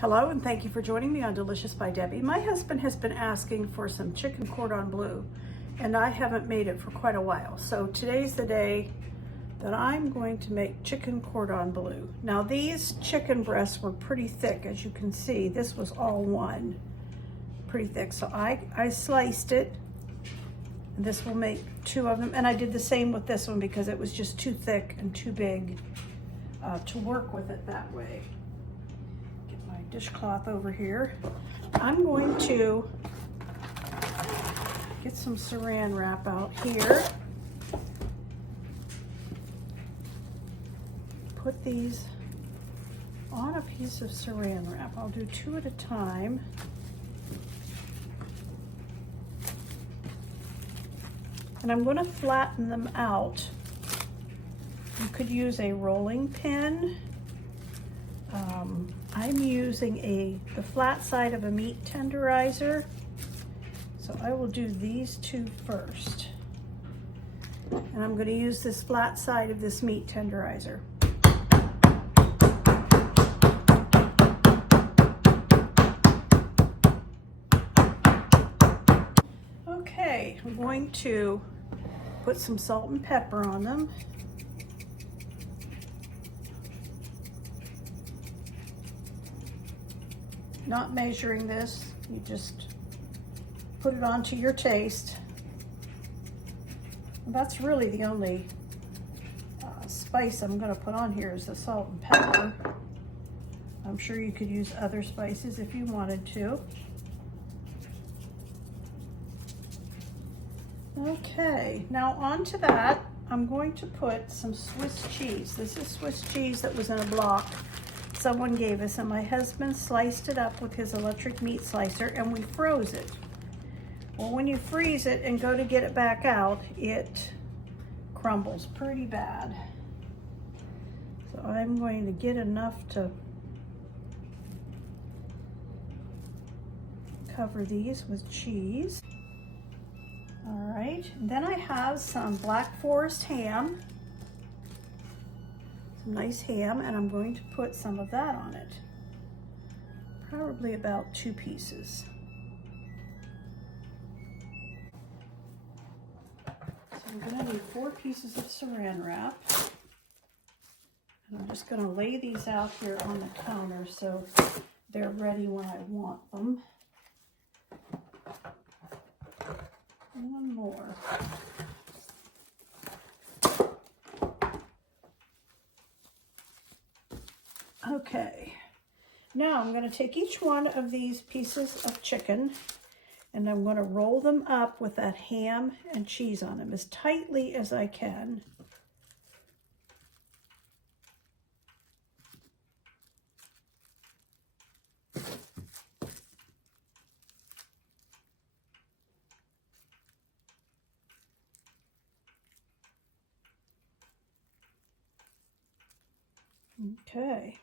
Hello and thank you for joining me on Delicious by Debbie. My husband has been asking for some chicken cordon bleu and I haven't made it for quite a while. So today's the day that I'm going to make chicken cordon bleu. Now these chicken breasts were pretty thick, as you can see. This was all one, pretty thick. So I sliced it. And this will make two of them. And I did the same with this one because it was just too thick and too big to work with it that way. Dishcloth over here. I'm going to get some Saran Wrap out here. Put these on a piece of Saran Wrap. I'll do two at a time. And I'm going to flatten them out. You could use a rolling pin. I'm using the flat side of a meat tenderizer. So I will do these two first. And I'm going to use this flat side of this meat tenderizer. Okay, I'm going to put some salt and pepper on them. Not measuring this, you just put it onto your taste. That's really the only spice I'm going to put on here is the salt and pepper. I'm sure you could use other spices if you wanted to. Okay, now onto that, I'm going to put some Swiss cheese. This is Swiss cheese that was in a block someone gave us, and my husband sliced it up with his electric meat slicer and we froze it. Well, when you freeze it and go to get it back out, it crumbles pretty bad. So I'm going to get enough to cover these with cheese. All right, and then I have some Black Forest ham. Nice ham, and I'm going to put some of that on it. Probably about 2 pieces. So I'm going to need 4 pieces of Saran Wrap. And I'm just going to lay these out here on the counter so they're ready when I want them. One more. Okay, now I'm going to take each one of these pieces of chicken and I'm going to roll them up with that ham and cheese on them as tightly as I can. Okay.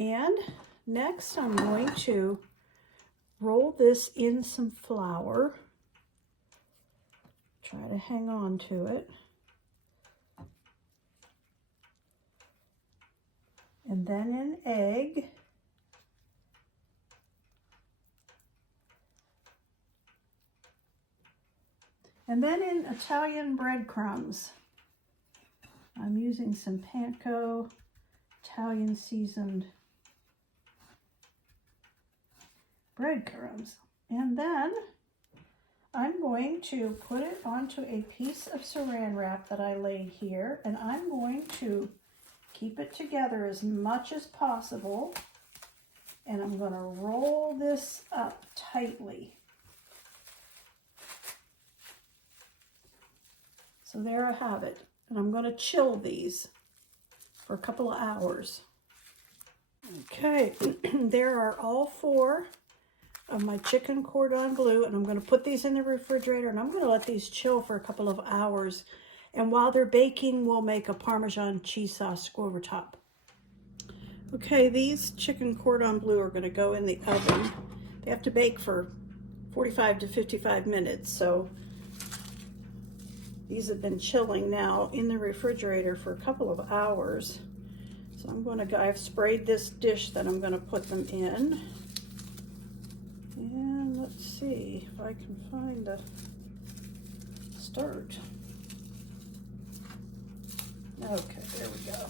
And next I'm going to roll this in some flour. Try to hang on to it. And then an egg. And then in Italian breadcrumbs. I'm using some Panko Italian Seasoned breadcrumbs. And then I'm going to put it onto a piece of Saran Wrap that I laid here, and I'm going to keep it together as much as possible, and I'm going to roll this up tightly. So there I have it. And I'm going to chill these for a couple of hours. Okay, there are all 4 of my chicken cordon bleu, and I'm going to put these in the refrigerator, and I'm going to let these chill for a couple of hours. And while they're baking, we'll make a Parmesan cheese sauce to go over top. Okay, these chicken cordon bleu are going to go in the oven. They have to bake for 45 to 55 minutes, so these have been chilling now in the refrigerator for a couple of hours. So I've sprayed this dish that I'm gonna put them in. And let's see if I can find the start. Okay, there we go.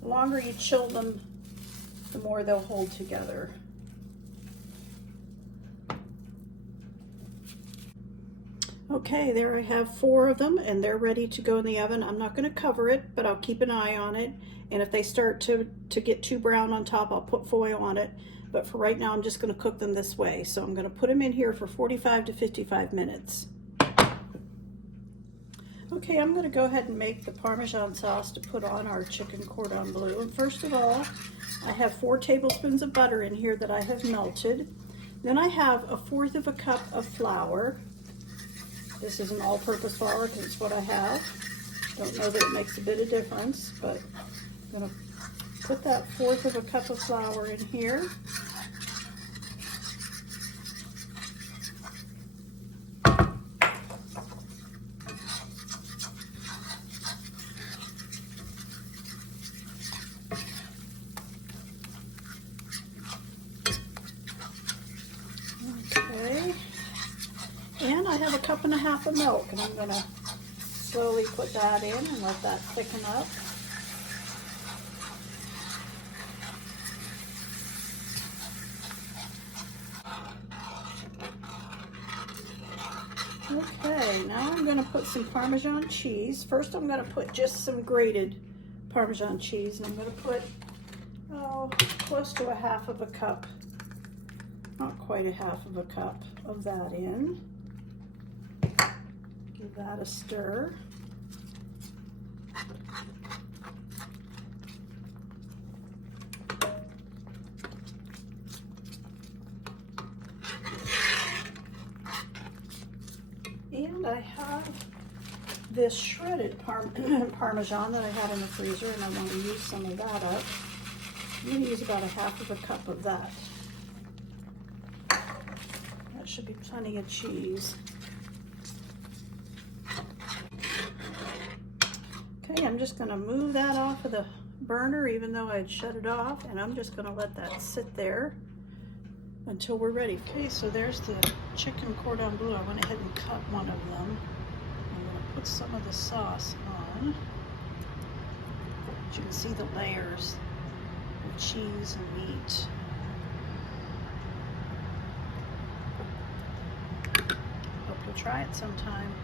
The longer you chill them, the more they'll hold together. Okay, there I have 4 of them, and they're ready to go in the oven. I'm not going to cover it, but I'll keep an eye on it. And if they start to get too brown on top, I'll put foil on it. But for right now, I'm just going to cook them this way. So I'm going to put them in here for 45 to 55 minutes. Okay, I'm going to go ahead and make the Parmesan sauce to put on our chicken cordon bleu. And first of all, I have 4 tablespoons of butter in here that I have melted. Then I have 1/4 of a cup of flour. This is an all-purpose flour because it's what I have. Don't know that it makes a bit of difference, but I'm going to put that 1/4 of a cup of flour in here. Okay. And I have 1.5 cups of milk, and I'm going to slowly put that in and let that thicken up. Okay, now I'm going to put some Parmesan cheese. First I'm going to put just some grated Parmesan cheese, and I'm going to put, close to 1/2 cup, not quite 1/2 cup of that in. Give that a stir. And I have this shredded Parmesan that I had in the freezer, and I want to use some of that up. I'm going to use about 1/2 cup of that. That should be plenty of cheese. Okay, I'm just going to move that off of the burner, even though I had shut it off, and I'm just going to let that sit there until we're ready. Okay, so there's the chicken cordon bleu. I went ahead and cut one of them. I'm going to put some of the sauce on. You can see the layers of cheese and meat. Hope you'll try it sometime.